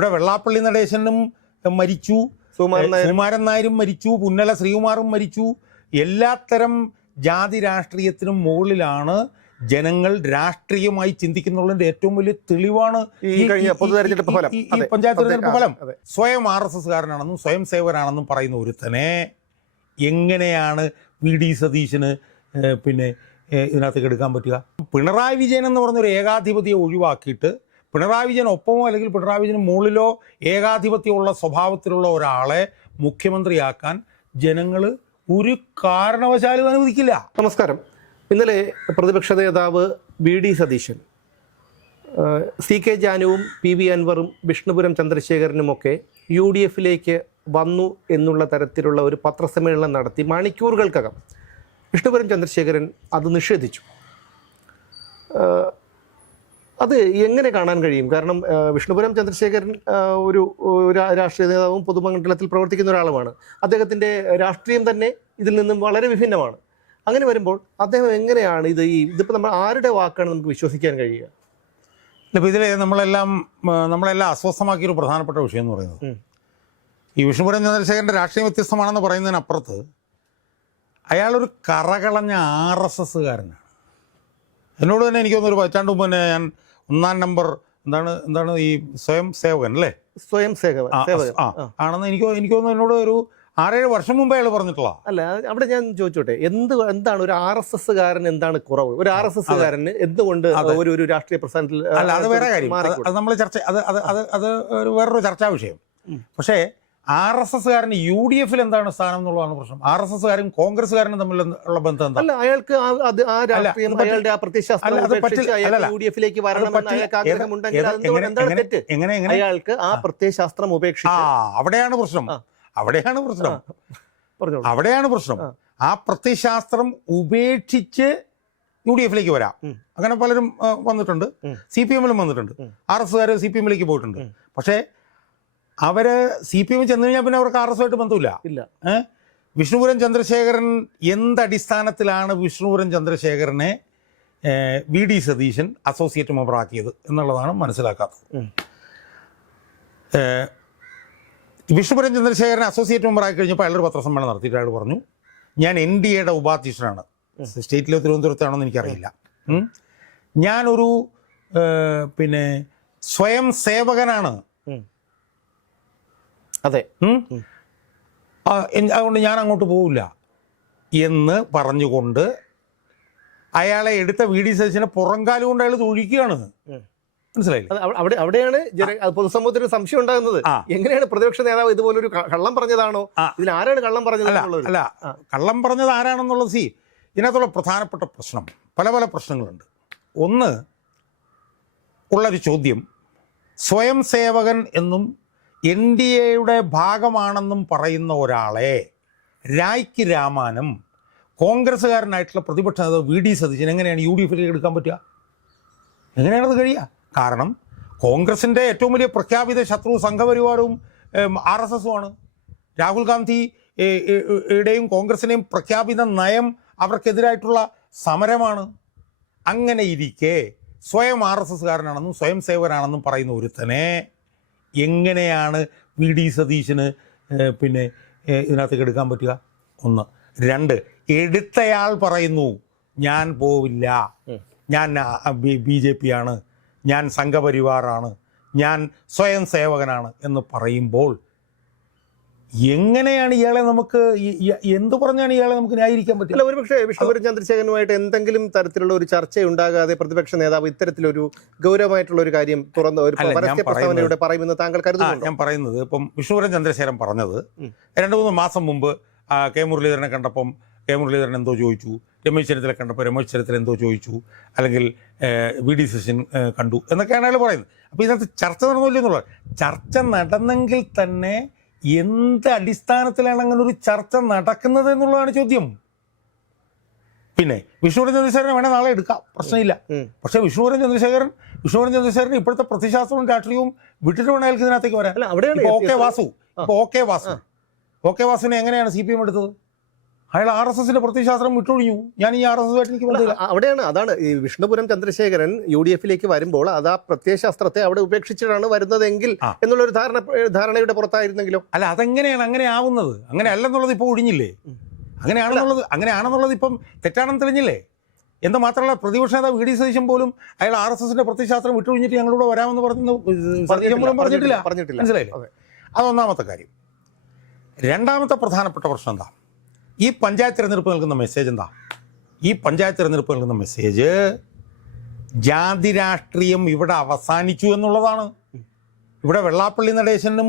ഇവിടെ വെള്ളാപ്പള്ളി നടേശനും മരിച്ചു, സുകുമാരൻ നായരും മരിച്ചു, പുന്നല ശ്രീകുമാറും മരിച്ചു. എല്ലാത്തരം ജാതി രാഷ്ട്രീയത്തിനും മുകളിലാണ് ജനങ്ങൾ രാഷ്ട്രീയമായി ചിന്തിക്കുന്നുള്ളതിന്റെ ഏറ്റവും വലിയ തെളിവാണ് ഈ പഞ്ചായത്ത് തെരഞ്ഞെടുപ്പ് ഫലം. സ്വയം RSS കാരനാണെന്നും സ്വയം സേവകനാണെന്നും പറയുന്ന ഒരുത്തനെ എങ്ങനെയാണ് VD സതീശന് പിന്നെ ഇതിനകത്തേക്ക് എടുക്കാൻ പറ്റുക? പിണറായി വിജയൻ എന്ന് പറഞ്ഞൊരു ഏകാധിപതിയെ ഒഴിവാക്കിയിട്ട് പിണറായി വിജയൻ ഒപ്പമോ അല്ലെങ്കിൽ പിണറായി വിജയന് മുകളിലോ ഏകാധിപത്യമുള്ള സ്വഭാവത്തിലുള്ള ഒരാളെ മുഖ്യമന്ത്രിയാക്കാൻ ജനങ്ങൾ ഒരു കാരണവശാലും അനുവദിക്കില്ല. നമസ്കാരം. ഇന്നലെ പ്രതിപക്ഷ നേതാവ് VD Satheesan CK ജാനുവും PV അൻവറും Vishnupuram ചന്ദ്രശേഖരനുമൊക്കെ UDFിലേക്ക് വന്നു എന്നുള്ള തരത്തിലുള്ള ഒരു പത്രസമ്മേളനം നടത്തി മണിക്കൂറുകൾക്കകം വിഷ്ണുപുരം ചന്ദ്രശേഖരൻ അത് നിഷേധിച്ചു. അത് എങ്ങനെ കാണാൻ കഴിയും? കാരണം വിഷ്ണുപുരം ചന്ദ്രശേഖരൻ ഒരു രാഷ്ട്രീയ നേതാവും പൊതുമണ്ഡലത്തിൽ പ്രവർത്തിക്കുന്ന ഒരാളുമാണ്. അദ്ദേഹത്തിൻ്റെ രാഷ്ട്രീയം തന്നെ ഇതിൽ നിന്നും വളരെ വിഭിന്നമാണ്. അങ്ങനെ വരുമ്പോൾ അദ്ദേഹം എങ്ങനെയാണ് ഇതിപ്പോൾ നമ്മൾ ആരുടെ വാക്കാണ് നമുക്ക് വിശ്വസിക്കാൻ കഴിയുക? ഇപ്പോൾ ഇതിൽ നമ്മളെല്ലാം അസ്വസ്ഥമാക്കിയൊരു പ്രധാനപ്പെട്ട വിഷയം എന്ന് പറയുന്നത്, ഈ വിഷ്ണുപുരം ചന്ദ്രശേഖരൻ്റെ രാഷ്ട്രീയം വ്യത്യസ്തമാണെന്ന് പറയുന്നതിനപ്പുറത്ത് അയാളൊരു കറകളഞ്ഞ RSSകാരനാണ്. എന്നോട് തന്നെ എനിക്ക് തോന്നുന്നു ഒരു പതിറ്റാണ്ട് മുമ്പ് തന്നെ ഞാൻ 1-ാം നമ്പർ എന്താണ് ഈ സ്വയം സേവകൻ അല്ലേ, സ്വയം സേവകൻ ആണെന്ന് എനിക്ക് തോന്നുന്നു എന്നോട് ഒരു 6-7 വർഷം മുമ്പേ അയാൾ പറഞ്ഞിട്ടുള്ള. അല്ല, അവിടെ ഞാൻ ചോദിച്ചോട്ടെ, എന്താണ് ഒരു RSSകാരൻ എന്താണ് കുറവ്? ഒരു RSSകാരന് എന്തുകൊണ്ട് ഒരു രാഷ്ട്രീയ പ്രസ്ഥാനത്തിൽ? അല്ല, അത് വേറെ കാര്യം, അത് നമ്മൾ അത് വേറൊരു ചർച്ചാ വിഷയം. പക്ഷേ RSSകാരന് UDFിൽ എന്താണ് സ്ഥാനം എന്നുള്ളതാണ് പ്രശ്നം. RSSകാരും കോൺഗ്രസ്സുകാരനും തമ്മിലുള്ള ബന്ധം എന്താ? അല്ല, അയാൾക്ക് അയാൾക്ക് ആ പ്രത്യയശാസ്ത്രം ഉപേക്ഷിച്ച് അവിടെയാണ് പ്രശ്നം. ആ പ്രത്യയശാസ്ത്രം ഉപേക്ഷിച്ച് UDFിലേക്ക് വരാം. അങ്ങനെ പലരും വന്നിട്ടുണ്ട്, CPM-ലും വന്നിട്ടുണ്ട്, RSSകാർ CPM-ലേക്ക് പോയിട്ടുണ്ട്. പക്ഷേ അവര് CPM ചെന്ന് കഴിഞ്ഞാൽ പിന്നെ അവർക്ക് RSSുമായിട്ട് ബന്ധമില്ല. വിഷ്ണുപുരം ചന്ദ്രശേഖരൻ എന്തടിസ്ഥാനത്തിലാണ് വിഷ്ണുപുരം ചന്ദ്രശേഖരനെ VD സതീശൻ അസോസിയേറ്റ് മെമ്പറാക്കിയത് എന്നുള്ളതാണ് മനസ്സിലാക്കാത്തത്. വിഷ്ണുപുരം ചന്ദ്രശേഖരനെ അസോസിയേറ്റ് മെമ്പറാക്കി കഴിഞ്ഞപ്പോൾ അയാളൊരു പത്രസമ്മേളനം നടത്തിയിട്ട് അയാൾ പറഞ്ഞു, ഞാൻ NDAയുടെ ഉപാധ്യക്ഷനാണ്. സ്റ്റേറ്റിലെ തിരുവനന്തപുരത്താണെന്ന് എനിക്കറിയില്ല. ഞാനൊരു പിന്നെ സ്വയം സേവകനാണ്. അതെ, അതുകൊണ്ട് ഞാൻ അങ്ങോട്ട് പോവില്ല എന്ന് പറഞ്ഞുകൊണ്ട് അയാളെ എടുത്ത VD സതീശനെ പുറംകാലം കൊണ്ട് അയാൾ തൊഴിക്കുകയാണ്. മനസ്സിലായില്ല? അവിടെയാണ് പൊതുസമൂഹത്തിന് സംശയം ഉണ്ടാകുന്നത്. എങ്ങനെയാണ് പ്രതിപക്ഷ നേതാവ് ഇതുപോലൊരു കള്ളം പറഞ്ഞതാണോ? ഇതിൽ ആരാണ് കള്ളം പറഞ്ഞത്? അല്ല, കള്ളം പറഞ്ഞത് ആരാണെന്നുള്ളത് ഇതിനകത്തുള്ള പ്രധാനപ്പെട്ട പ്രശ്നം, പല പ്രശ്നങ്ങളുണ്ട്. ഒന്ന് ഉള്ളൊരു ചോദ്യം, സ്വയം സേവകൻ എന്നും NDAയുടെ ഭാഗമാണെന്നും പറയുന്ന ഒരാളെ രായ്ക്ക് രാമാനം കോൺഗ്രസ്സുകാരനായിട്ടുള്ള പ്രതിപക്ഷ നേതാവ് VD സതീശൻ എങ്ങനെയാണ് UDFിലേക്ക് എടുക്കാൻ പറ്റുക? എങ്ങനെയാണത് കഴിയുക? കാരണം കോൺഗ്രസിൻ്റെ ഏറ്റവും വലിയ പ്രഖ്യാപിത ശത്രു സംഘപരിവാരവും RSSുമാണ്. രാഹുൽ ഗാന്ധിയുടെയും കോൺഗ്രസിൻ്റെയും പ്രഖ്യാപിത നയം അവർക്കെതിരായിട്ടുള്ള സമരമാണ്. അങ്ങനെ ഇരിക്കെ സ്വയം RSSകാരനാണെന്നും സ്വയം സേവകനാണെന്നും പറയുന്ന ഒരുത്തനെ എങ്ങനെയാണ് VD സതീശന് പിന്നെ ഇതിനകത്തേക്ക് എടുക്കാൻ പറ്റുക? ഒന്ന്. രണ്ട്, എടുത്തയാൾ പറയുന്നു ഞാൻ പോവില്ല, ഞാൻ BJP ആണ്, ഞാൻ സംഘപരിവാറാണ്, ഞാൻ സ്വയം സേവകനാണ് എന്ന് പറയുമ്പോൾ എങ്ങനെയാണ് ഇയാളെ നമുക്ക് എന്ത് പറഞ്ഞാണ് ഇയാളെ നമുക്ക് ന്യായീകരിക്കാൻ പറ്റില്ല? ഒരുപക്ഷെ വിഷ്ണുപുരം ചന്ദ്രശേഖരനുമായിട്ട് എന്തെങ്കിലും തരത്തിലുള്ള ഒരു ചർച്ച ഉണ്ടാകാതെ പ്രതിപക്ഷ നേതാവ് ഇത്തരത്തിലൊരു ഗൗരവമായിട്ടുള്ള ഒരു കാര്യം തുറന്ന ഒരു പരസ്യ പ്രസ്താവനയുടെ പറയുമെന്ന് താങ്കൾ കരുതുന്നു? ഞാൻ പറയുന്നത്, ഇപ്പം വിഷ്ണുപുരം ചന്ദ്രശേഖരൻ പറഞ്ഞത് 2-3 മാസം മുമ്പ് കെ മുരളീധരനെ കണ്ടപ്പം കെ മുരളീധരൻ എന്തോ ചോദിച്ചു, രമേശ് ചെന്നിത്തല കണ്ടപ്പോൾ രമേശ് ചെന്നിത്തല എന്തോ ചോദിച്ചു, അല്ലെങ്കിൽ VD സതീശൻ കണ്ടു എന്നൊക്കെയാണ് അയാൾ പറയുന്നത്. അപ്പോൾ ഇതിനകത്ത് ചർച്ച നടന്നില്ല എന്നുള്ളത്. ചർച്ച നടന്നെങ്കിൽ തന്നെ എന്ത് അടിസ്ഥാനത്തിലാണ് അങ്ങനെ ഒരു ചർച്ച നടക്കുന്നത് എന്നുള്ളതാണ് ചോദ്യം. പിന്നെ വിഷ്ണുപുരം ചന്ദ്രശേഖരനെ വേണേൽ നാളെ എടുക്കാം, പ്രശ്നമില്ല. പക്ഷേ വിഷ്ണുപുരം ചന്ദ്രശേഖരൻ ഇപ്പോഴത്തെ പ്രതിശാസ്ത്രവും രാഷ്ട്രീയവും വിട്ടിട്ട് വേണം അയാൾക്ക് ഇതിനകത്തേക്ക് വരാൻ. അവിടെയാണ് OK വാസുവിനെ എങ്ങനെയാണ് CPM എടുത്തത്? അയാൾ RSSന്റെ പ്രത്യയശാസ്ത്രം വിട്ടൊഴിഞ്ഞു. ഞാൻ ഈ RSS ആയിട്ട് എനിക്ക് ബന്ധമില്ല. അതാണ് ഈ വിഷ്ണുപുരം ചന്ദ്രശേഖരൻ UDF-ലേക്ക് വരുമ്പോൾ അത് ആ പ്രത്യയശാസ്ത്രത്തെ അവിടെ ഉപേക്ഷിച്ചിട്ടാണ് വരുന്നതെങ്കിൽ എന്നുള്ളൊരു ധാരണയുടെ പുറത്തായിരുന്നെങ്കിലോ? അല്ല, അതെങ്ങനെയാണ് അങ്ങനെ ആവുന്നത്? അങ്ങനെ അല്ലെന്നുള്ളത് ഇപ്പോൾ ഒഴിഞ്ഞില്ലേ? അങ്ങനെയാണെന്നുള്ളത് ഇപ്പം തെറ്റാണെന്ന് തെളിഞ്ഞില്ലേ? എന്ന് മാത്രമല്ല, പ്രതിപക്ഷ നേതാവ് VD സതീശൻ പോലും അയാൾ RSSന്റെ പ്രത്യയശാസ്ത്രം വിട്ടൊഴിഞ്ഞിട്ട് ഞങ്ങളൂടെ വരാമെന്ന് സതീശൻ പോലും പറഞ്ഞിട്ടില്ല. മനസ്സിലായില്ലേ? അതൊന്നാമത്തെ കാര്യം. രണ്ടാമത്തെ പ്രധാനപ്പെട്ട പ്രശ്നം എന്താ? ഈ പഞ്ചായത്ത് തിരഞ്ഞെടുപ്പ് നൽകുന്ന മെസ്സേജ് എന്താ? ഈ പഞ്ചായത്ത് തിരഞ്ഞെടുപ്പ് നൽകുന്ന മെസ്സേജ് ജാതി രാഷ്ട്രീയം ഇവിടെ അവസാനിച്ചു എന്നുള്ളതാണ്. ഇവിടെ വെള്ളാപ്പള്ളി നടേശനും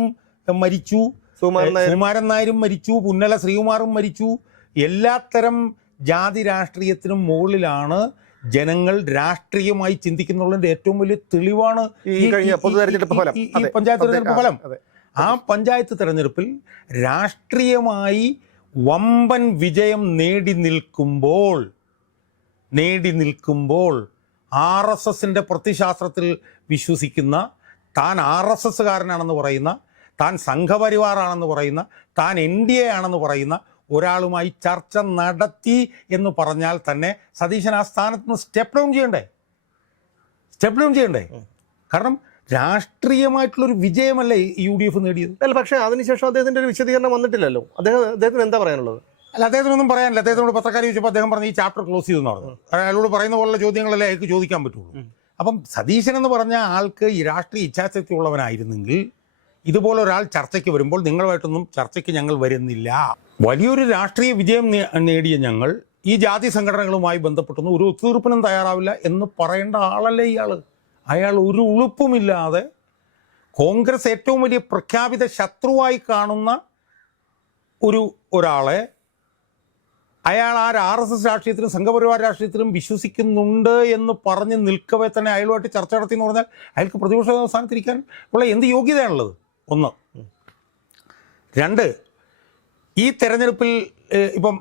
മരിച്ചു, സുകുമാരൻ നായരും മരിച്ചു, പുന്നല ശ്രീകുമാറും മരിച്ചു. എല്ലാത്തരം ജാതി രാഷ്ട്രീയത്തിനും മുകളിലാണ് ജനങ്ങൾ രാഷ്ട്രീയമായി ചിന്തിക്കുന്നുള്ളതിന്റെ ഏറ്റവും വലിയ തെളിവാണ് ഈ പഞ്ചായത്ത് തെരഞ്ഞെടുപ്പ് ഫലം. ആ പഞ്ചായത്ത് തെരഞ്ഞെടുപ്പിൽ രാഷ്ട്രീയമായി വമ്പൻ വിജയം നേടി നിൽക്കുമ്പോൾ RSSന്റെ പ്രത്യയശാസ്ത്രത്തിൽ വിശ്വസിക്കുന്ന, താൻ RSSകാരനാണെന്ന് പറയുന്ന, താൻ സംഘപരിവാറാണെന്ന് പറയുന്ന, താൻ NDA ആണെന്ന് പറയുന്ന ഒരാളുമായി ചർച്ച നടത്തി എന്ന് പറഞ്ഞാൽ തന്നെ സതീശൻ ആ സ്ഥാനത്ത് നിന്ന് സ്റ്റെപ്പ് ഡൗൺ ചെയ്യണ്ടേ? കാരണം രാഷ്ട്രീയമായിട്ടുള്ളൊരു വിജയമല്ലേ UDF നേടിയത്? അല്ല, പക്ഷേ അതിനുശേഷം അദ്ദേഹത്തിന്റെ ഒരു വിശദീകരണം വന്നിട്ടില്ലല്ലോ. അദ്ദേഹത്തിന് എന്താ പറയാനുള്ളത്? അല്ല, അദ്ദേഹത്തിനൊന്നും പറയാനില്ല. അദ്ദേഹത്തിനോട് പത്രക്കാർ ചോദിച്ചപ്പോൾ അദ്ദേഹം പറഞ്ഞു ഈ ചാപ്റ്റർ ക്ലോസ് ചെയ്തെന്ന് പറഞ്ഞു. അയാളോട് പറയുന്ന പോലുള്ള ചോദ്യങ്ങളല്ലേ അയാൾക്ക് ചോദിക്കാൻ പറ്റുള്ളൂ. അപ്പം സതീശൻ എന്ന് പറഞ്ഞ ആൾക്ക് ഈ രാഷ്ട്രീയ ഇച്ഛാശക്തി ഉള്ളവനായിരുന്നെങ്കിൽ ഇതുപോലെ ഒരാൾ ചർച്ചയ്ക്ക് വരുമ്പോൾ നിങ്ങളുമായിട്ടൊന്നും ചർച്ചയ്ക്ക് ഞങ്ങൾ വരുന്നില്ല. വലിയൊരു രാഷ്ട്രീയ വിജയം നേടിയ ഞങ്ങൾ ഈ ജാതി സംഘടനകളുമായി ബന്ധപ്പെട്ടൊന്നും ഒരു ഒത്തുതീർപ്പിനും തയ്യാറാവില്ല എന്ന് പറയേണ്ട ആളല്ലേ ഇയാൾ. അയാൾ ഒരു ഉളുപ്പുമില്ലാതെ കോൺഗ്രസ് ഏറ്റവും വലിയ പ്രഖ്യാപിത ശത്രുവായി കാണുന്ന ഒരാളെ അയാൾ ആ RSS രാഷ്ട്രീയത്തിലും സംഘപരിവാർ രാഷ്ട്രീയത്തിലും വിശ്വസിക്കുന്നുണ്ട് എന്ന് പറഞ്ഞ് നിൽക്കവേ തന്നെ അയാളുമായിട്ട് ചർച്ച നടത്തി എന്ന് പറഞ്ഞാൽ അയാൾക്ക് പ്രതിപക്ഷ സ്ഥാനത്തിരിക്കാൻ ഉള്ള എന്ത് യോഗ്യതയാണുള്ളത്? ഒന്ന്. രണ്ട്, ഈ തെരഞ്ഞെടുപ്പിൽ ഇപ്പം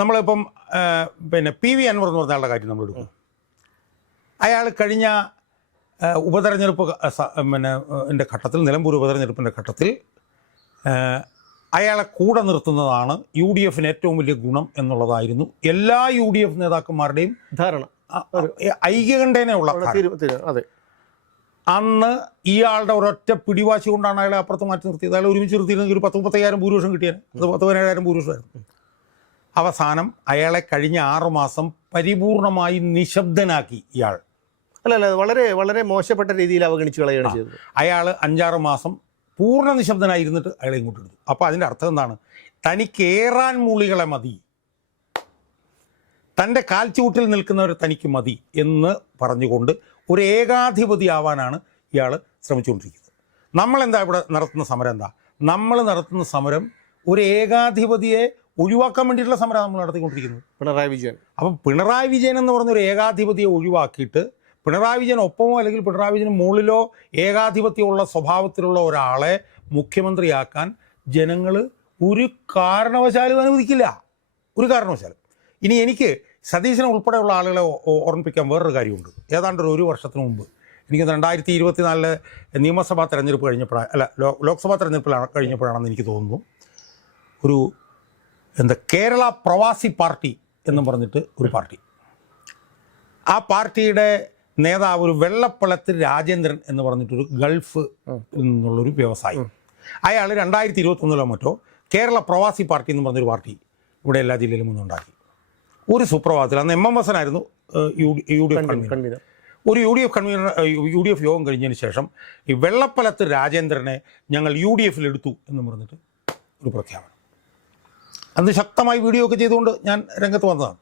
നമ്മളിപ്പം PV അൻവർ എന്ന് പറഞ്ഞ ആളുടെ കാര്യം നമ്മൾ എടുക്കും. അയാൾ കഴിഞ്ഞ ഉപതെരഞ്ഞെടുപ്പ് എൻ്റെ ഘട്ടത്തിൽ, നിലമ്പൂർ ഉപതെരഞ്ഞെടുപ്പിൻ്റെ ഘട്ടത്തിൽ അയാളെ കൂടെ നിർത്തുന്നതാണ് UDFന് ഏറ്റവും വലിയ ഗുണം എന്നുള്ളതായിരുന്നു എല്ലാ UDF നേതാക്കന്മാരുടെയും ധാരണ, ഐക്യകണ്ഠേനയുള്ള. അന്ന് ഇയാളുടെ ഒരൊറ്റ പിടിവാശി കൊണ്ടാണ് അയാളെ അപ്പുറത്ത് മാറ്റി നിർത്തിയത്. അയാൾ ഒരുമിച്ച് നിർത്തിയിരുന്നെങ്കിൽ ഒരു 10-35,000 ഭൂരിപക്ഷം കിട്ടിയാൽ, അത് 10-17,000 ഭൂരിപക്ഷമായിരുന്നു. അവസാനം അയാളെ കഴിഞ്ഞ 6 മാസം പരിപൂർണമായി നിശബ്ദനാക്കി ഇയാൾ. അല്ല, വളരെ വളരെ മോശപ്പെട്ട രീതിയിൽ അവഗണിച്ചു കളയുകയാണ് ചെയ്തത്. അയാൾ 5-6 മാസം പൂർണ്ണ നിശബ്ദനായിരുന്നിട്ട് അയാളെ ഇങ്ങോട്ട് എടുത്തു. അപ്പോൾ അതിൻ്റെ അർത്ഥം എന്താണ്? തനിക്കേറാൻ മൂളികളെ മതി, തൻ്റെ കാൽച്ചൂട്ടിൽ നിൽക്കുന്നവരെ തനിക്ക് മതി എന്ന് പറഞ്ഞുകൊണ്ട് ഒരു ഏകാധിപതിയാവാനാണ് ഇയാൾ ശ്രമിച്ചുകൊണ്ടിരിക്കുന്നത്. നമ്മളെന്താ ഇവിടെ നടത്തുന്ന സമരം? നമ്മൾ നടത്തുന്ന സമരം ഒരു ഏകാധിപതിയെ ഒഴിവാക്കാൻ വേണ്ടിയിട്ടുള്ള സമരം നമ്മൾ നടത്തിക്കൊണ്ടിരിക്കുന്നത്. പിണറായി വിജയൻ. അപ്പം പിണറായി വിജയൻ എന്ന് പറഞ്ഞൊരു ഏകാധിപതിയെ ഒഴിവാക്കിയിട്ട് പിണറായി വിജയൻ ഒപ്പമോ അല്ലെങ്കിൽ പിണറായി വിജയന് മുകളിലോ ഏകാധിപത്യമുള്ള സ്വഭാവത്തിലുള്ള ഒരാളെ മുഖ്യമന്ത്രിയാക്കാൻ ജനങ്ങൾ ഒരു കാരണവശാലും അനുവദിക്കില്ല. ഒരു കാരണവശാലും. ഇനി എനിക്ക് സതീശനെ ഉൾപ്പെടെയുള്ള ആളുകളെ ഓർമ്മിപ്പിക്കാൻ വേറൊരു കാര്യമുണ്ട്. ഏതാണ്ട് ഒരു വർഷത്തിന് മുമ്പ്, എനിക്ക് 2024 നിയമസഭാ തെരഞ്ഞെടുപ്പ് കഴിഞ്ഞപ്പോഴാണ്, ലോക്സഭാ തെരഞ്ഞെടുപ്പിലാണ് കഴിഞ്ഞപ്പോഴാണെന്ന് എനിക്ക് തോന്നുന്നു, കേരള പ്രവാസി പാർട്ടി എന്നും പറഞ്ഞിട്ട് ഒരു പാർട്ടി, ആ പാർട്ടിയുടെ നേതാവ് ഒരു വെള്ളപ്പളത്തിൽ രാജേന്ദ്രൻ എന്ന് പറഞ്ഞിട്ടൊരു ഗൾഫ് എന്നുള്ളൊരു വ്യവസായി, അയാൾ 2021 മറ്റോ കേരള പ്രവാസി പാർട്ടി എന്ന് പറഞ്ഞൊരു പാർട്ടി ഇവിടെ എല്ലാ ജില്ലയിലും ഒന്നുണ്ടാക്കി. ഒരു സുപ്രഭാതത്തിൽ, അന്ന് MMS ആയിരുന്നു UDF കൺവീനർ. ഒരു UDF യോഗം കഴിഞ്ഞതിന് ശേഷം ഈ വെള്ളപ്പലത്ത് രാജേന്ദ്രനെ ഞങ്ങൾ UDFൽ എടുത്തു എന്ന് പറഞ്ഞിട്ട് ഒരു പ്രഖ്യാപനം. അന്ന് ശക്തമായി വീഡിയോ ഒക്കെ ചെയ്തുകൊണ്ട് ഞാൻ രംഗത്ത് വന്നതാണ്.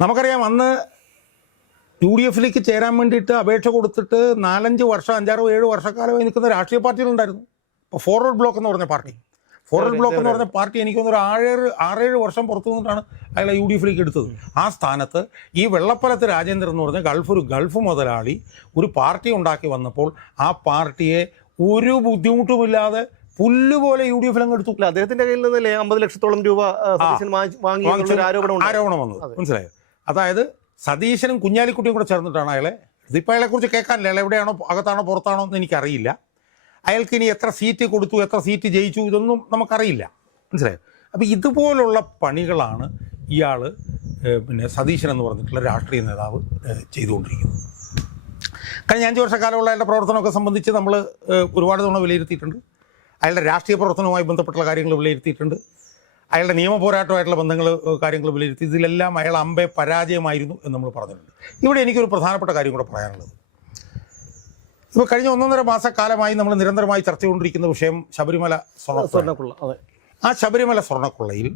നമുക്കറിയാം, അന്ന് UDFലേക്ക് ചേരാൻ വേണ്ടിയിട്ട് അപേക്ഷ കൊടുത്തിട്ട് 4-5 വർഷം, 5-6-7 വർഷക്കാലമായി നിൽക്കുന്ന രാഷ്ട്രീയ പാർട്ടികളുണ്ടായിരുന്നു. ഇപ്പോൾ ഫോർവേഡ് ബ്ലോക്ക് എന്ന് പറഞ്ഞ പാർട്ടി, എനിക്കൊന്നൊരു 6-7 വർഷം പുറത്തു നിന്നിട്ടാണ് അയാളെ UDFലേക്ക് എടുത്തത്. ആ സ്ഥാനത്ത് ഈ വെള്ളപ്പലത്ത് രാജേന്ദ്രൻ എന്ന് പറഞ്ഞ ഗൾഫ് മുതലാളി ഒരു പാർട്ടി ഉണ്ടാക്കി വന്നപ്പോൾ ആ പാർട്ടിയെ ഒരു ബുദ്ധിമുട്ടുമില്ലാതെ പുല്ലുപോലെ UDFൽ അങ്ങ് എടുത്തു. അദ്ദേഹത്തിന്റെ കയ്യിൽ നിന്നല്ലേ 50 ലക്ഷത്തോളം രൂപ ആരോപണം വന്നത്. മനസ്സിലായോ? അതായത് സതീശനും കുഞ്ഞാലിക്കുട്ടിയും കൂടെ ചേർന്നിട്ടാണ് അയാളെ. ഇതിപ്പോൾ അയാളെക്കുറിച്ച് കേൾക്കാനില്ല, അയാൾ എവിടെയാണോ, അകത്താണോ പുറത്താണോ എന്ന് എനിക്കറിയില്ല. അയാൾക്ക് ഇനി എത്ര സീറ്റ് കൊടുത്തു, എത്ര സീറ്റ് ജയിച്ചു, ഇതൊന്നും നമുക്കറിയില്ല. മനസ്സിലായോ? അപ്പോൾ ഇതുപോലുള്ള പണികളാണ് ഇയാൾ പിന്നെ സതീശൻ എന്ന് പറഞ്ഞിട്ടുള്ള രാഷ്ട്രീയ നേതാവ് ചെയ്തുകൊണ്ടിരിക്കുന്നത്. കഴിഞ്ഞ 5 വർഷക്കാലമുള്ള അയാളുടെ പ്രവർത്തനമൊക്കെ സംബന്ധിച്ച് നമ്മൾ ഒരുപാട് തവണ വിലയിരുത്തിയിട്ടുണ്ട്. അയാളുടെ രാഷ്ട്രീയ പ്രവർത്തനവുമായി ബന്ധപ്പെട്ടുള്ള കാര്യങ്ങൾ വിലയിരുത്തിയിട്ടുണ്ട്. അയാളുടെ നിയമപോരാട്ടമായിട്ടുള്ള കാര്യങ്ങൾ വിലയിരുത്തി. ഇതിലെല്ലാം അയാൾ അമ്പെ പരാജയമായിരുന്നു എന്ന് നമ്മൾ പറഞ്ഞിട്ടുണ്ട്. ഇവിടെ എനിക്കൊരു പ്രധാനപ്പെട്ട കാര്യം കൂടെ പറയാനുള്ളത്, ഇപ്പോൾ കഴിഞ്ഞ 1.5 മാസക്കാലമായി നമ്മൾ നിരന്തരമായി ചർച്ച ചെയ്തുകൊണ്ടിരിക്കുന്ന വിഷയം ശബരിമല സ്വർണ്ണക്കൊള്ള. ആ ശബരിമല സ്വർണ്ണക്കൊള്ളയിൽ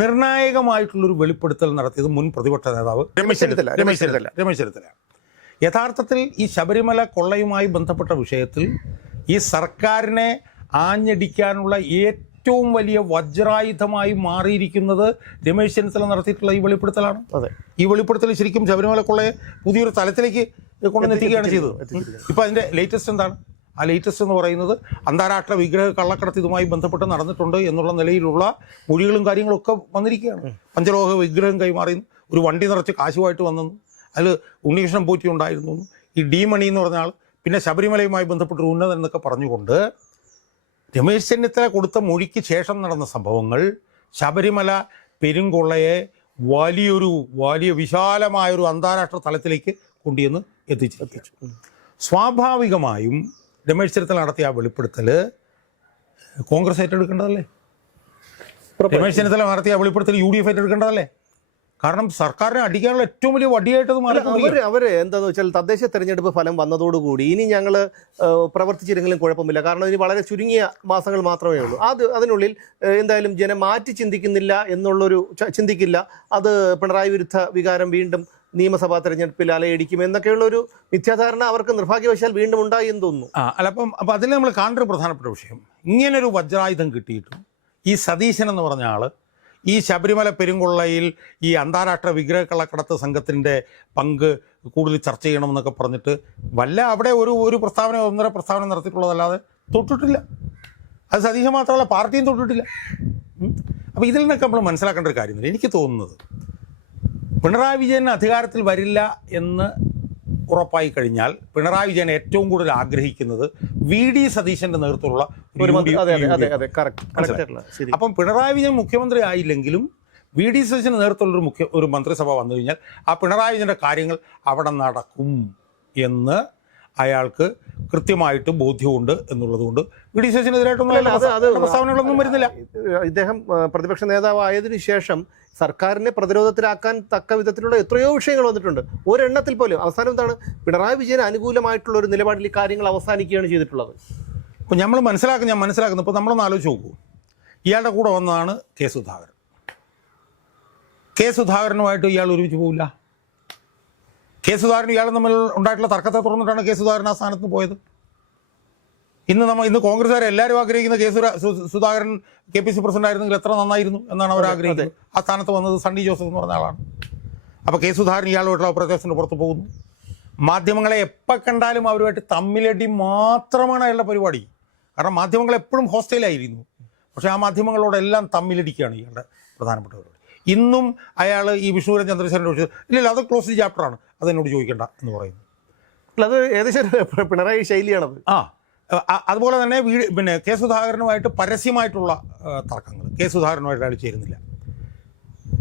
നിർണായകമായിട്ടുള്ളൊരു വെളിപ്പെടുത്തൽ നടത്തിയത് മുൻ പ്രതിപക്ഷ നേതാവ് രമേശ് ചെന്നിത്തല. യഥാർത്ഥത്തിൽ ഈ ശബരിമല കൊള്ളയുമായി ബന്ധപ്പെട്ട വിഷയത്തിൽ ഈ സർക്കാരിനെ ആഞ്ഞടിക്കാനുള്ള ഏറ്റവും വലിയ വജ്രായുധമായി മാറിയിരിക്കുന്നത് രമേശ് ചെന്നിത്തല നടത്തിയിട്ടുള്ള ഈ വെളിപ്പെടുത്തലാണ്. ഈ വെളിപ്പെടുത്തൽ ശരിക്കും ശബരിമല കൊള്ളയെ പുതിയൊരു തലത്തിലേക്ക് കൊണ്ടുവന്നെത്തിക്കുകയാണ് ചെയ്തത്. ഇപ്പം അതിൻ്റെ ലേറ്റസ്റ്റ് എന്താണ്? ആ ലേറ്റസ്റ്റ് എന്ന് പറയുന്നത് അന്താരാഷ്ട്ര വിഗ്രഹ കള്ളക്കടത്ത് ഇതുമായി ബന്ധപ്പെട്ട് നടന്നിട്ടുണ്ട് എന്നുള്ള നിലയിലുള്ള മൊഴികളും കാര്യങ്ങളും ഒക്കെ വന്നിരിക്കുകയാണ്. പഞ്ചലോഹ വിഗ്രഹം കൈമാറി ഒരു വണ്ടി നിറച്ച് കാശുമായിട്ട് വന്നെന്നു, അതിൽ ഉണ്ണികൃഷ്ണൻ പോറ്റി ഉണ്ടായിരുന്നു, ഈ ഡി മണി എന്ന് പറഞ്ഞ ആൾ, പിന്നെ ശബരിമലയുമായി ബന്ധപ്പെട്ടൊരു ഉന്നതൻ എന്നൊക്കെ പറഞ്ഞുകൊണ്ട് രമേശ് ചെന്നിത്തല കൊടുത്ത മൊഴിക്ക് ശേഷം നടന്ന സംഭവങ്ങൾ ശബരിമല പെരുങ്കൊള്ളയെ വലിയ വിശാലമായൊരു അന്താരാഷ്ട്ര തലത്തിലേക്ക് കൊണ്ടുവന്ന് എത്തിച്ചു. സ്വാഭാവികമായും രമേശ് ചെന്നിത്തല നടത്തിയ ആ വെളിപ്പെടുത്തൽ കോൺഗ്രസ് ഏറ്റെടുക്കേണ്ടതല്ലേ? രമേശ് ചെന്നിത്തല നടത്തിയ ആ വെളിപ്പെടുത്തൽ UDF ഏറ്റെടുക്കേണ്ടതല്ലേ? കാരണം സർക്കാരിനെ അടിക്കാനുള്ള ഏറ്റവും വലിയ വടിയായിട്ടത് മാറി. അവര് എന്താണെന്ന് വെച്ചാൽ തദ്ദേശ തെരഞ്ഞെടുപ്പ് ഫലം വന്നതോടുകൂടി ഇനി ഞങ്ങൾ പ്രവർത്തിച്ചില്ലെങ്കിലും കുഴപ്പമില്ല, കാരണം ഇനി വളരെ ചുരുങ്ങിയ മാസങ്ങൾ മാത്രമേ ഉള്ളൂ, അതിനുള്ളിൽ എന്തായാലും ജനം മാറ്റി ചിന്തിക്കില്ല, അത് പിണറായി വിരുദ്ധ വികാരം വീണ്ടും നിയമസഭാ തെരഞ്ഞെടുപ്പിൽ അലയടിക്കും എന്നൊക്കെയുള്ളൊരു മിഥ്യാധാരണ അവർക്ക് നിർഭാഗ്യവശാൽ വീണ്ടും ഉണ്ടായി എന്ന് തോന്നുന്നു. അപ്പം അതിൽ നമ്മൾ കാണേണ്ട ഒരു പ്രധാനപ്പെട്ട വിഷയം, ഇങ്ങനൊരു വജ്രായുധം കിട്ടിയിട്ടും ഈ സതീശൻ എന്ന് പറഞ്ഞ ആൾ ഈ ശബരിമല പെരുങ്കൊള്ളയിൽ ഈ അന്താരാഷ്ട്ര വിഗ്രഹ കള്ളക്കടത്ത് സംഘത്തിൻ്റെ പങ്ക് കൂടുതൽ ചർച്ച ചെയ്യണമെന്നൊക്കെ പറഞ്ഞിട്ട് അവിടെ ഒരു പ്രസ്താവന 1.5 പ്രസ്താവന നടത്തിയിട്ടുള്ളതല്ലാതെ തൊട്ടിട്ടില്ല. അത് സതീശൻ മാത്രമല്ല, പാർട്ടിയും തൊട്ടിട്ടില്ല. അപ്പോൾ ഇതിൽ നിന്നൊക്കെ നമ്മൾ മനസ്സിലാക്കേണ്ട ഒരു കാര്യമില്ല. എനിക്ക് തോന്നുന്നത് പിണറായി വിജയൻ അധികാരത്തിൽ വരില്ല എന്ന് ഉറപ്പായി കഴിഞ്ഞാൽ പിണറായി വിജയൻ ഏറ്റവും കൂടുതൽ ആഗ്രഹിക്കുന്നത് VD സതീശൻ്റെ നേതൃത്വമുള്ള അപ്പം പിണറായി വിജയൻ മുഖ്യമന്ത്രി ആയില്ലെങ്കിലും VD സതീശൻ്റെ നേതൃത്വമുള്ള ഒരു മന്ത്രിസഭ വന്നു കഴിഞ്ഞാൽ ആ പിണറായി വിജയൻ്റെ കാര്യങ്ങൾ അവിടെ നടക്കും എന്ന് അയാൾക്ക് കൃത്യമായിട്ട് ബോധ്യമുണ്ട് എന്നുള്ളത് കൊണ്ട് VD സതീശനെതിരായിട്ടൊന്നും പ്രസ്താവനകളൊന്നും വരുന്നില്ല. ഇദ്ദേഹം പ്രതിപക്ഷ നേതാവായതിനു ശേഷം സർക്കാരിനെ പ്രതിരോധത്തിലാക്കാൻ തക്ക വിധത്തിലുള്ള എത്രയോ വിഷയങ്ങൾ വന്നിട്ടുണ്ട്. ഒരെണ്ണത്തിൽ പോലും അവസാനം എന്താണ്, പിണറായി വിജയന് അനുകൂലമായിട്ടുള്ള ഒരു നിലപാടിൽ കാര്യങ്ങൾ അവസാനിക്കുകയാണ് ചെയ്തിട്ടുള്ളത്. ഇപ്പോൾ ഞാൻ മനസ്സിലാക്കുന്നു. ഇപ്പോൾ നമ്മളൊന്ന് ആലോചിച്ച് നോക്കൂ, ഇയാളുടെ കൂടെ വന്നതാണ് കെ സുധാകരനുമായിട്ട് ഇയാൾ ഒരുമിച്ച് പോവില്ല. കെ സുധാകരൻ ഇയാളും തമ്മിൽ ഉണ്ടായിട്ടുള്ള തർക്കത്തെ തുറന്നിട്ടാണ് കെ സുധാകരൻ ആ സ്ഥാനത്ത് പോയത്. ഇന്ന് കോൺഗ്രസ്സുകാരെ എല്ലാവരും ആഗ്രഹിക്കുന്ന സുധാകരൻ KPC പ്രസിഡന്റ് ആയിരുന്നെങ്കിൽ എത്ര നന്നായിരുന്നു എന്നാണ് അവർ ആഗ്രഹിക്കുന്നത്. ആ സ്ഥാനത്ത് വന്നത് സണ്ണി ജോസഫ് എന്ന് പറഞ്ഞ ആളാണ്. അപ്പോൾ കെ സുധാകരൻ ഇയാളുമായിട്ടുള്ള പ്രദേശത്തിന് പുറത്ത് പോകുന്നു. മാധ്യമങ്ങളെ എപ്പോൾ കണ്ടാലും അവരുമായിട്ട് തമ്മിലടി മാത്രമാണ് അയാളുടെ പരിപാടി. കാരണം മാധ്യമങ്ങൾ എപ്പോഴും ഹോസ്റ്റലായിരുന്നു. പക്ഷേ ആ മാധ്യമങ്ങളോടെല്ലാം തമ്മിലടിക്കുകയാണ് ഇയാളുടെ പ്രധാനപ്പെട്ട പരിപാടി. ഇന്നും അയാൾ ഈ വിഷ്ണുപുരം ചന്ദ്രശേഖരനെ ചോദിച്ചത് ഇല്ലല്ലോ, അത് ക്ലോസ്ഡ് ചാപ്റ്ററാണ്, അതെന്നോട് ചോദിക്കേണ്ട എന്ന് പറയുന്നു. അത് ഏകദേശം പിണറായി ശൈലിയാണത്. അതുപോലെ തന്നെ പിന്നെ കെ സുധാകരനുമായിട്ട് പരസ്യമായിട്ടുള്ള തർക്കങ്ങൾ, കെ സുധാകരനുമായിട്ട് അയാൾ ചേരുന്നില്ല.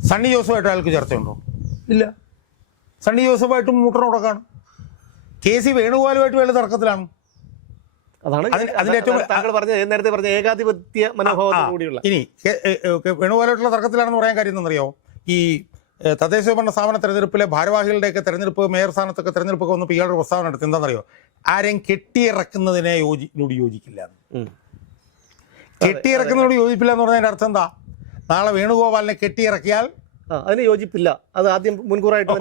സണ്ണി ജോസഫായിട്ട് അയാൾക്ക് ചർച്ചയുണ്ടോ? ഇല്ല. സണ്ണി ജോസഫായിട്ടും മൂട്ടറുടക്കാണ്. KC വേണുഗോപാലുമായിട്ട് അയാൾ തർക്കത്തിലാണ്. അതാണ് നേരത്തെ പറഞ്ഞ ഏകാധിപത്യ മനോഭാവത്തോടുകൂടിയുള്ള. ഇനി വേണുഗോപാലുമായിട്ടുള്ള തർക്കത്തിലാണെന്ന് പറയാൻ കാര്യം എന്നറിയോ? ഈ തദ്ദേശ ഭരണ സ്ഥാപന തെരഞ്ഞെടുപ്പിലെ ഭാരവാഹികളുടെയൊക്കെ തെരഞ്ഞെടുപ്പ്, മേയർ സ്ഥാനത്തൊക്കെ തെരഞ്ഞെടുപ്പൊക്കെ വന്നപ്പോൾ ഇയാളുടെ പ്രസ്താവന എടുത്ത് എന്താണെന്നറിയോ? ആരെയും കെട്ടിയിറക്കുന്നതിനെ യോജിക്കില്ല. കെട്ടിയിറക്കുന്നതിനോട് യോജിപ്പില്ല എന്ന് പറഞ്ഞതിൻ്റെ അർത്ഥം എന്താ? നാളെ വേണുഗോപാലിനെ കെട്ടിയിറക്കിയാൽ അതിന് യോജിപ്പില്ല, അത് ആദ്യം മുൻകൂറായിട്ട്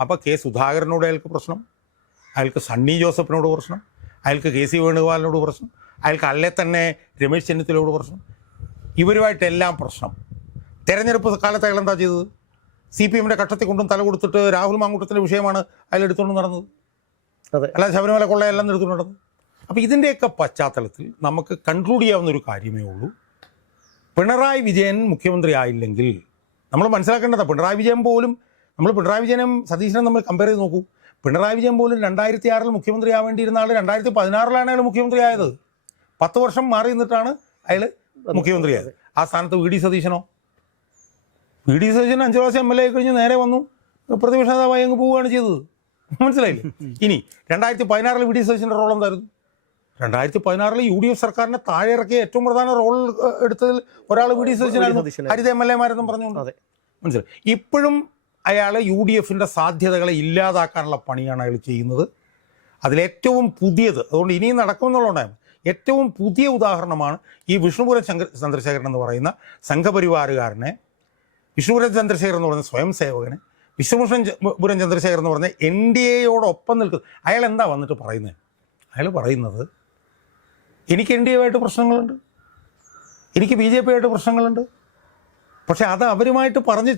അപ്പം കെ സുധാകരനോട് അയാൾക്ക് പ്രശ്നം, അയാൾക്ക് സണ്ണി ജോസഫിനോട് പ്രശ്നം, അയാൾക്ക് KC വേണുഗോപാലിനോട് പ്രശ്നം, അയാൾക്ക് അല്ലേ തന്നെ രമേശ് ചെന്നിത്തലയോട് പ്രശ്നം, ഇവരുമായിട്ടെല്ലാം പ്രശ്നം. തെരഞ്ഞെടുപ്പ് കാലത്ത് അയാൾ എന്താ ചെയ്തത്? CPMൻ്റെ കക്ഷത്തിൽ കൊണ്ടും തല കൊടുത്തിട്ട് രാഹുൽ മാങ്കൂട്ടത്തിൻ്റെ വിഷയമാണ് അയാൾ എടുത്തുകൊണ്ട് നടന്നത്. അല്ലാതെ ശബരിമല കൊള്ളയെല്ലാം എടുത്തുകൊണ്ട് നടന്നത്. അപ്പോൾ ഇതിൻ്റെയൊക്കെ പശ്ചാത്തലത്തിൽ നമുക്ക് കൺക്ലൂഡ് ചെയ്യാവുന്ന ഒരു കാര്യമേ ഉള്ളൂ, പിണറായി വിജയൻ മുഖ്യമന്ത്രി ആയില്ലെങ്കിൽ നമ്മൾ മനസ്സിലാക്കേണ്ടതാണ്. പിണറായി വിജയനും സതീശനും നമ്മൾ കമ്പയർ ചെയ്ത് നോക്കൂ. പിണറായി വിജയൻ പോലും 2006 മുഖ്യമന്ത്രി ആവേണ്ടിയിരുന്ന ആൾ 2016 അയാൾ മുഖ്യമന്ത്രി ആയത്. 10 വർഷം മാറി നിന്നിട്ടാണ് അയാൾ മുഖ്യമന്ത്രിയായത്. ആ സ്ഥാനത്ത് വി ഡി സതീശനോ? വി ഡി സതീശൻ 5 പ്രാവശ്യം MLA കഴിഞ്ഞ് നേരെ വന്നു പ്രതിപക്ഷ നേതാവായി അങ്ങ് പോവുകയാണ് ചെയ്തത്. മനസ്സിലായില്ലേ? ഇനി 2016 വി ഡി സതീശൻ്റെ റോൾ എന്തായിരുന്നു? 2016 UDF സർക്കാരിനെ താഴെ ഇറക്കിയ ഏറ്റവും പ്രധാന റോൾ എടുത്തതിൽ ഒരാൾ വി ഡി സതീശനായിരുന്നു. ഹരിത MLA-മാരെന്നും പറഞ്ഞുകൊണ്ട്. മനസ്സിലായി? ഇപ്പോഴും അയാൾ UDFൻ്റെ സാധ്യതകളെ ഇല്ലാതാക്കാനുള്ള പണിയാണ് അയാൾ ചെയ്യുന്നത്. അതിലേറ്റവും പുതിയത്, അതുകൊണ്ട് ഇനിയും നടക്കുമെന്നുള്ളതുകൊണ്ടായിരുന്നു, ഏറ്റവും പുതിയ ഉദാഹരണമാണ് ഈ വിഷ്ണുപുരം ചന്ദ്രശേഖരൻ എന്ന് പറയുന്ന സംഘപരിവാറുകാരനെ, വിഷ്ണുപുരം ചന്ദ്രശേഖരൻ എന്ന് പറയുന്ന സ്വയം സേവകനെ, വിഷ്ണുപുരം ചന്ദ്രശേഖരൻ എന്ന് പറഞ്ഞ NDA-യോടൊപ്പം നിൽക്കുന്നത്. അയാൾ എന്താ വന്നിട്ട് പറയുന്നത്? അയാൾ പറയുന്നത് എനിക്ക് NDA-യുമായിട്ട് പ്രശ്നങ്ങളുണ്ട്, എനിക്ക് BJP-യായിട്ട് പ്രശ്നങ്ങളുണ്ട്, പക്ഷെ അത് അവരുമായിട്ട് പറഞ്ഞ്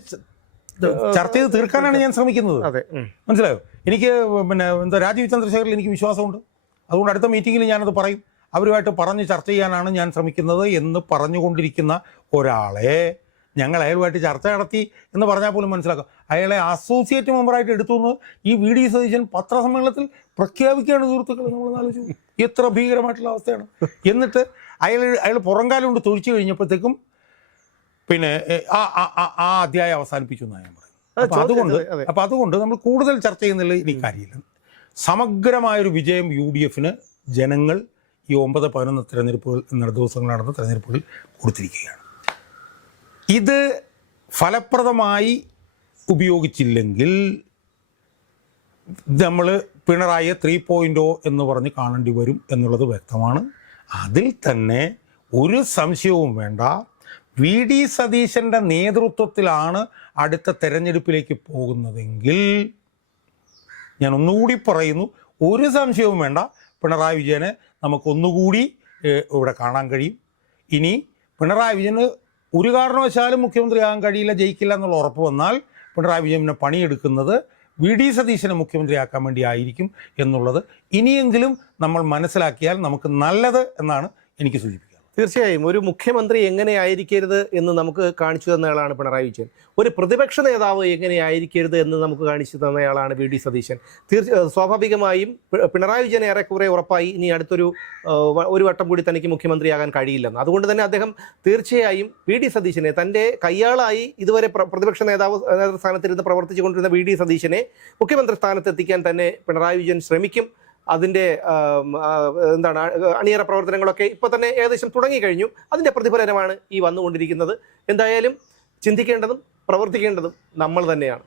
ചർച്ച ചെയ്ത് തീർക്കാനാണ് ഞാൻ ശ്രമിക്കുന്നത്. മനസ്സിലായോ? എനിക്ക് എന്താ രാജീവ് ചന്ദ്രശേഖറിൽ എനിക്ക് വിശ്വാസമുണ്ട്, അതുകൊണ്ട് അടുത്ത മീറ്റിങ്ങിൽ ഞാനത് പറയും, അവരുമായിട്ട് പറഞ്ഞ് ചർച്ച ചെയ്യാനാണ് ഞാൻ ശ്രമിക്കുന്നത് എന്ന് പറഞ്ഞുകൊണ്ടിരിക്കുന്ന ഒരാളെ ഞങ്ങൾ അയാളുമായിട്ട് ചർച്ച നടത്തി എന്ന് പറഞ്ഞാൽ പോലും മനസ്സിലാക്കാം. അയാളെ അസോസിയേറ്റ് മെമ്പറായിട്ട് എടുത്തു എന്ന് ഈ വി ഡി സതീശൻ പത്രസമ്മേളനത്തിൽ പ്രഖ്യാപിക്കുകയാണ്. സുഹൃത്തുക്കൾ, നമ്മളൊന്ന് ആലോചിച്ചു, എത്ര ഭീകരമായിട്ടുള്ള അവസ്ഥയാണ്. എന്നിട്ട് അയാൾ പുറംകാലം കൊണ്ട് തൊഴിച്ചു കഴിഞ്ഞപ്പോഴത്തേക്കും പിന്നെ ആ അധ്യായം അവസാനിപ്പിച്ചു എന്നാണ് ഞാൻ പറയുന്നത്. അപ്പം അതുകൊണ്ട് നമ്മൾ കൂടുതൽ ചർച്ച ചെയ്യുന്നില്ല, ഇനി കാര്യമില്ല. സമഗ്രമായൊരു വിജയം UDF-ന് ജനങ്ങൾ ഈ 9-11 തെരഞ്ഞെടുപ്പുകൾ ദിവസങ്ങൾ നടന്ന തെരഞ്ഞെടുപ്പുകളിൽ കൊടുത്തിരിക്കുകയാണ്. ഇത് ഫലപ്രദമായി ഉപയോഗിച്ചില്ലെങ്കിൽ നമ്മൾ പിണറായിയെ 3.0 എന്ന് പറഞ്ഞ് കാണേണ്ടി വരും എന്നുള്ളത് വ്യക്തമാണ്. അതിൽ തന്നെ ഒരു സംശയവും വേണ്ട, വി ഡി സതീശൻ്റെ നേതൃത്വത്തിലാണ് അടുത്ത തെരഞ്ഞെടുപ്പിലേക്ക് പോകുന്നതെങ്കിൽ, ഞാൻ ഒന്നുകൂടി പറയുന്നു, ഒരു സംശയവും വേണ്ട, പിണറായി വിജയനെ നമുക്കൊന്നുകൂടി ഇവിടെ കാണാൻ കഴിയും. ഇനി പിണറായി വിജയന് ഒരു കാരണവശാലും മുഖ്യമന്ത്രിയാകാൻ കഴിയില്ല, ജയിക്കില്ല എന്നുള്ള ഉറപ്പ് വന്നാൽ പിണറായി വിജയനെ പണിയെടുക്കുന്നത് വി ഡി സതീശനെ മുഖ്യമന്ത്രിയാക്കാൻ വേണ്ടി ആയിരിക്കും എന്നുള്ളത് ഇനിയെങ്കിലും നമ്മൾ മനസ്സിലാക്കിയാൽ നമുക്ക് നല്ലത് എന്നാണ് എനിക്ക് സൂചിപ്പിക്കുന്നത്. തീർച്ചയായും ഒരു മുഖ്യമന്ത്രി എങ്ങനെയായിരിക്കരുത് എന്ന് നമുക്ക് കാണിച്ചു തന്നയാളാണ് പിണറായി വിജയൻ. ഒരു പ്രതിപക്ഷ നേതാവ് എങ്ങനെയായിരിക്കരുത് എന്ന് നമുക്ക് കാണിച്ചു തന്നയാളാണ് വി ഡി സതീശൻ. സ്വാഭാവികമായും പിണറായി വിജയൻ ഏറെക്കുറെ ഉറപ്പായി ഇനി ഒരു വട്ടം കൂടി തനിക്ക് മുഖ്യമന്ത്രിയാകാൻ കഴിയില്ലെന്ന്. അതുകൊണ്ട് തന്നെ അദ്ദേഹം തീർച്ചയായും വി ഡി സതീശനെ, തൻ്റെ കയ്യാളായി ഇതുവരെ പ്രതിപക്ഷ നേതൃസ്ഥാനത്തിരുന്ന് പ്രവർത്തിച്ചുകൊണ്ടിരുന്ന വി ഡി സതീശനെ മുഖ്യമന്ത്രി സ്ഥാനത്തെത്തിക്കാൻ തന്നെ പിണറായി വിജയൻ ശ്രമിക്കും. അതിൻ്റെ അണിയറ പ്രവർത്തനങ്ങളൊക്കെ ഇപ്പോൾ തന്നെ ഏകദേശം തുടങ്ങിക്കഴിഞ്ഞു. അതിൻ്റെ പ്രതിഫലനമാണ് ഈ വന്നുകൊണ്ടിരിക്കുന്നത്. എന്തായാലും ചിന്തിക്കേണ്ടതും പ്രവർത്തിക്കേണ്ടതും നമ്മൾ തന്നെയാണ്.